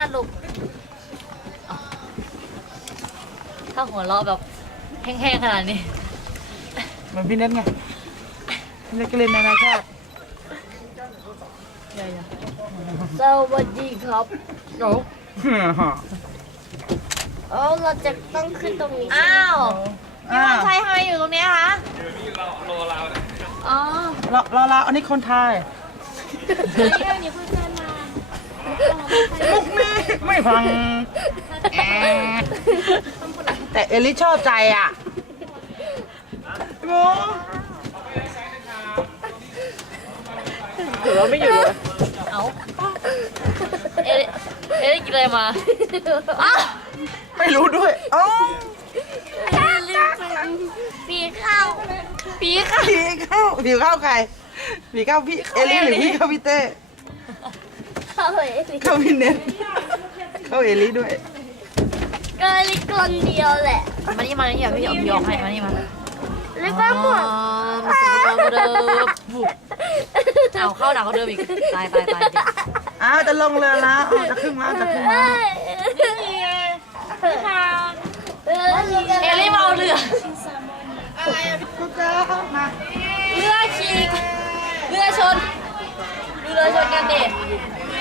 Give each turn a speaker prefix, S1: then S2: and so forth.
S1: นุกถ้าหัวเราะแบบแห้งๆขนาดนี้
S2: เหมือนพี่เน็ตไงพี่เน็ตก็เล่นนานาชาติ
S3: สวัสดีครับ
S2: โอ้
S3: เราจะต้องขึ้นตรงนี้
S1: อ้าวพี่วันชัยทำไมอยู่ตรงเนี้ยคะอ๋อ
S2: รออันนี้คนไทย
S3: นี่เพื่อนมา
S2: มุกนี้ไม่ฟังแต่เอลิชอบใจอ่ะโง่
S1: ถือว่าไม่อยู่เลยเอาเอ๊ะได้กินอะไรมาอ้าว
S2: ไม่รู้ด้วยอ๋อ
S3: ปีเข้า
S1: ปีค่ะ
S2: ผีเข้าใครผีเข้าพี่เอลิหรือพี่เข้าพี่เต้
S3: เข้าเลย
S2: เข้าพี่เน็ตเข้าเอลิด้วย
S3: ก็ลิคนเดียวแหละ
S1: มานี่มานี่อย่าพี่ยอมให้มานี่มา
S3: ลิบ้าหมด
S1: มาสู่เราเดิมเอาเข้าด่าเขาเดิมอีกตาย
S2: อ้าวจะลงเรือแล้วอ๋อจะขึ้นมาจะขึ้นมา
S1: เอลี่มาเอาเรือ
S2: กูเจอมา
S1: เรือฉีกเรือชนดูเรือชนกันเด็